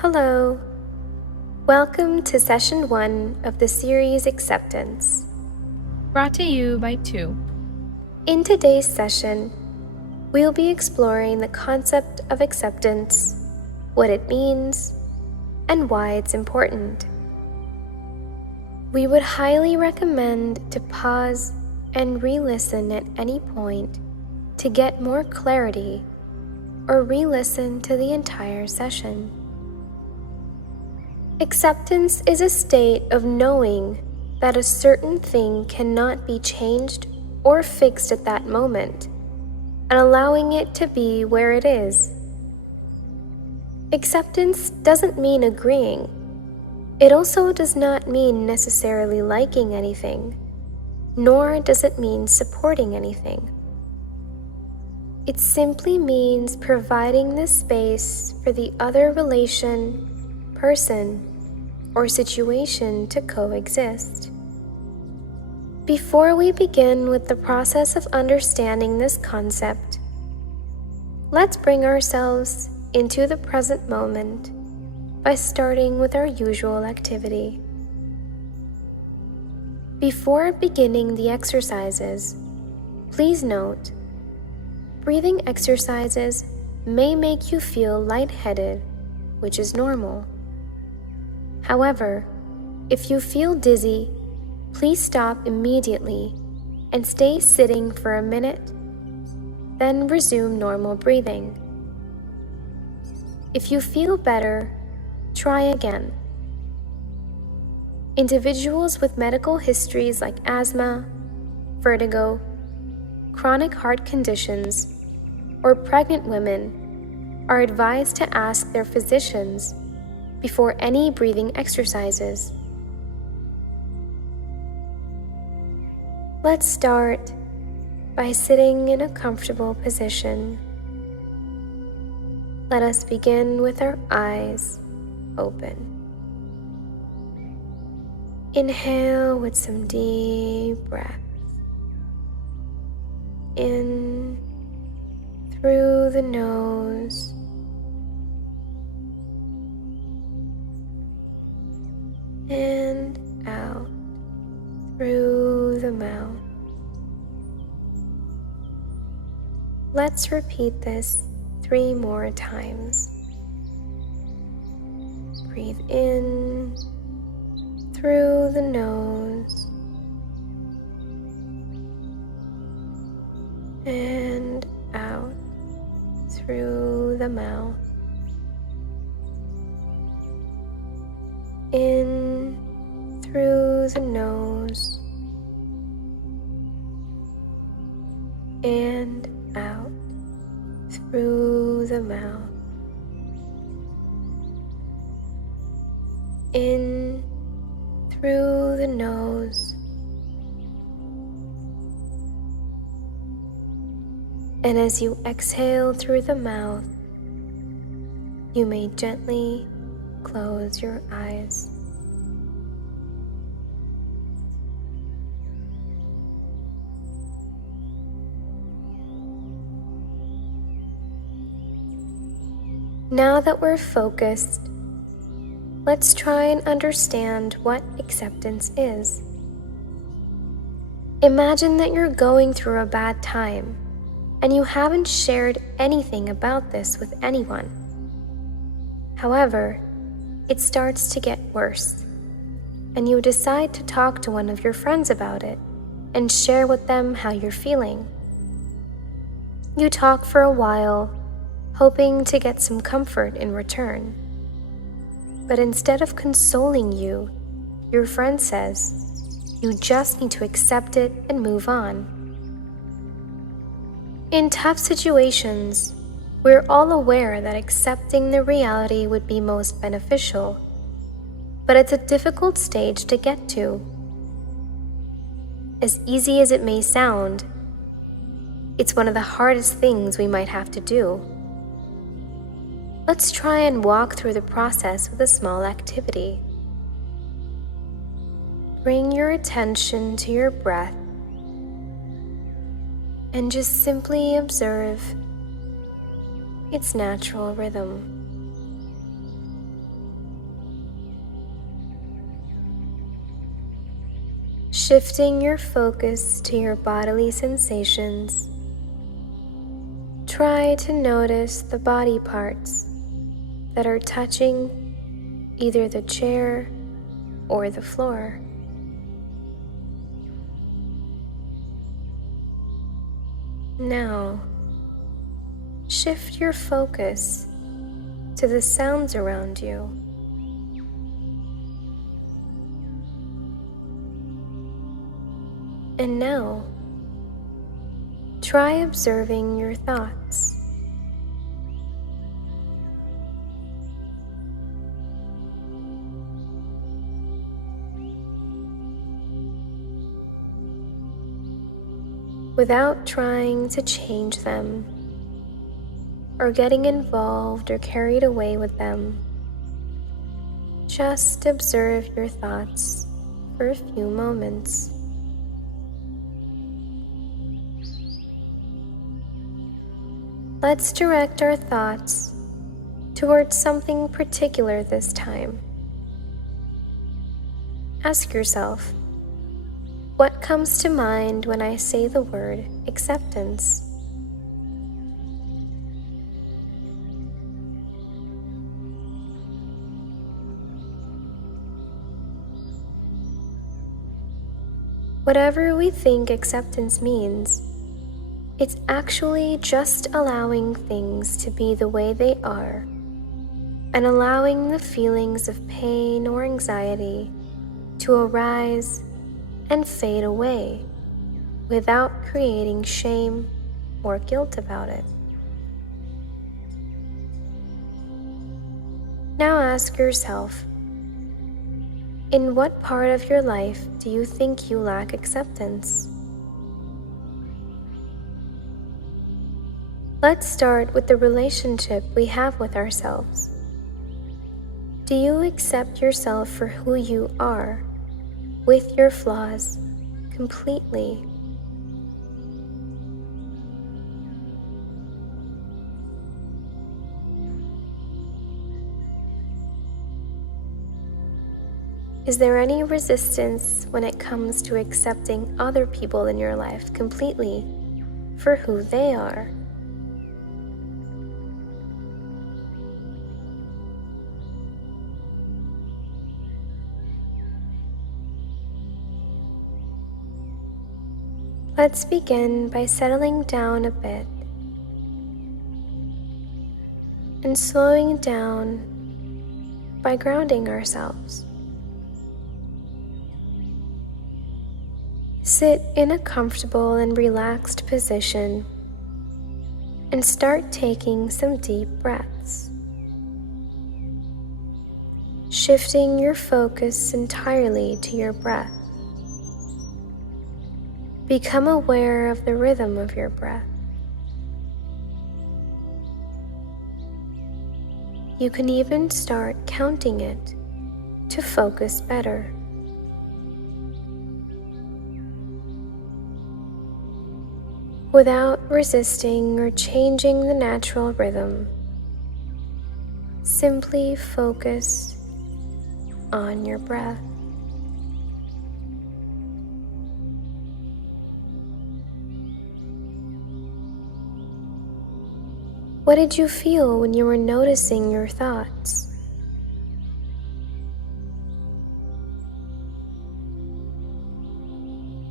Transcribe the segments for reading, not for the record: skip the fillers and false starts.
Hello. Welcome to session 1 of the series Acceptance. Brought to you by 2. In today's session, we'll be exploring the concept of acceptance, what it means, and why it's important. We would highly recommend to pause and re-listen at any point to get more clarity, or re-listen to the entire session. Acceptance is a state of knowing that a certain thing cannot be changed or fixed at that moment, and allowing it to be where it is. Acceptance doesn't mean agreeing. It also does not mean necessarily liking anything, nor does it mean supporting anything. It simply means providing the space for the other relation, person, or situation to coexist. Before we begin with the process of understanding this concept, let's bring ourselves into the present moment by starting with our usual activity. Before beginning the exercises, please note, breathing exercises may make you feel lightheaded, which is normal. However, if you feel dizzy, please stop immediately and stay sitting for a minute, then resume normal breathing. If you feel better, try again. Individuals with medical histories like asthma, vertigo, chronic heart conditions, or pregnant women are advised to ask their physicians before any breathing exercises. Let's start by sitting in a comfortable position. Let us begin with our eyes open. Inhale with some deep breaths. In through the nose, and out through the mouth. Let's repeat this 3 more times. Breathe in through the nose and out through the mouth. In through the nose and out through the mouth. In through the nose and as you exhale through the mouth, you may gently close your eyes. Now that we're focused, let's try and understand what acceptance is. Imagine that you're going through a bad time and you haven't shared anything about this with anyone. However, it starts to get worse, and you decide to talk to one of your friends about it and share with them how you're feeling. You talk for a while, hoping to get some comfort in return. But instead of consoling you, your friend says, you just need to accept it and move on. In tough situations, we're all aware that accepting the reality would be most beneficial, but it's a difficult stage to get to. As easy as it may sound, it's one of the hardest things we might have to do. Let's try and walk through the process with a small activity. Bring your attention to your breath and just simply observe its natural rhythm. Shifting your focus to your bodily sensations, try to notice the body parts that are touching either the chair or the floor. Now, shift your focus to the sounds around you. And now, try observing your thoughts. Without trying to change them or getting involved or carried away with them, just observe your thoughts for a few moments. Let's direct our thoughts towards something particular this time. Ask yourself, what comes to mind when I say the word acceptance? Whatever we think acceptance means, it's actually just allowing things to be the way they are and allowing the feelings of pain or anxiety to arise and fade away without creating shame or guilt about it. Now ask yourself, in what part of your life do you think you lack acceptance? Let's start with the relationship we have with ourselves. Do you accept yourself for who you are, with your flaws, completely? Is there any resistance when it comes to accepting other people in your life completely for who they are? Let's begin by settling down a bit and slowing down by grounding ourselves. Sit in a comfortable and relaxed position and start taking some deep breaths. Shifting your focus entirely to your breath. Become aware of the rhythm of your breath. You can even start counting it to focus better. Without resisting or changing the natural rhythm, simply focus on your breath. What did you feel when you were noticing your thoughts?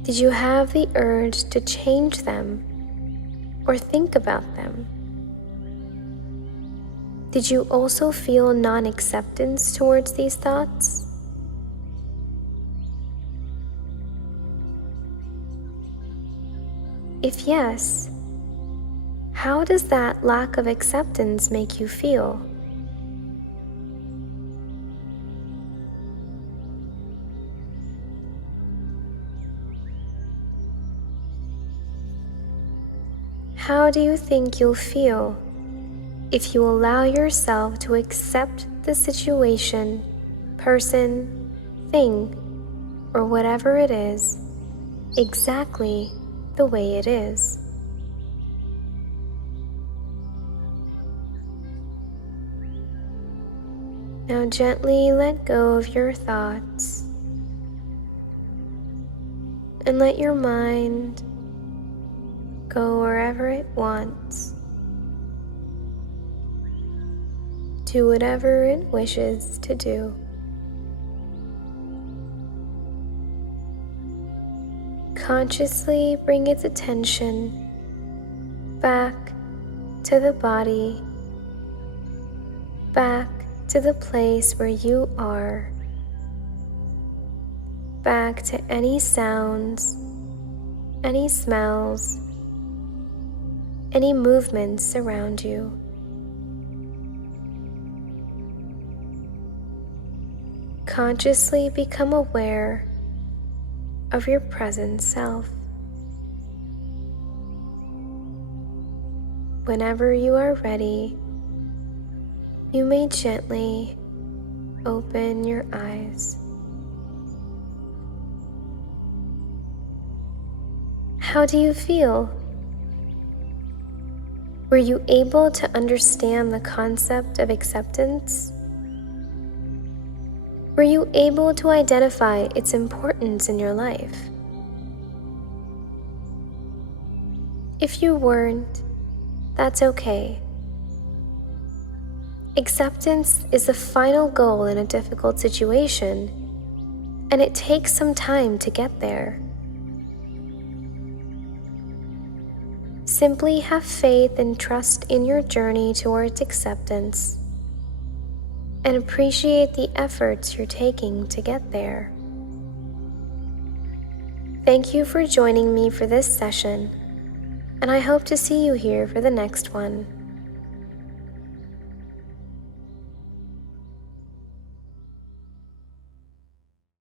Did you have the urge to change them or think about them? Did you also feel non-acceptance towards these thoughts? If yes, how does that lack of acceptance make you feel? How do you think you'll feel if you allow yourself to accept the situation, person, thing, or whatever it is, exactly the way it is? Now gently let go of your thoughts and let your mind go wherever it wants. Do whatever it wishes to do. Consciously bring its attention back to the body, back to the place where you are, back to any sounds, any smells, any movements around you. Consciously become aware of your present self. Whenever you are ready, you may gently open your eyes. How do you feel? Were you able to understand the concept of acceptance? Were you able to identify its importance in your life? If you weren't, that's okay. Acceptance is the final goal in a difficult situation, and it takes some time to get there. Simply have faith and trust in your journey towards acceptance, and appreciate the efforts you're taking to get there. Thank you for joining me for this session, and I hope to see you here for the next one.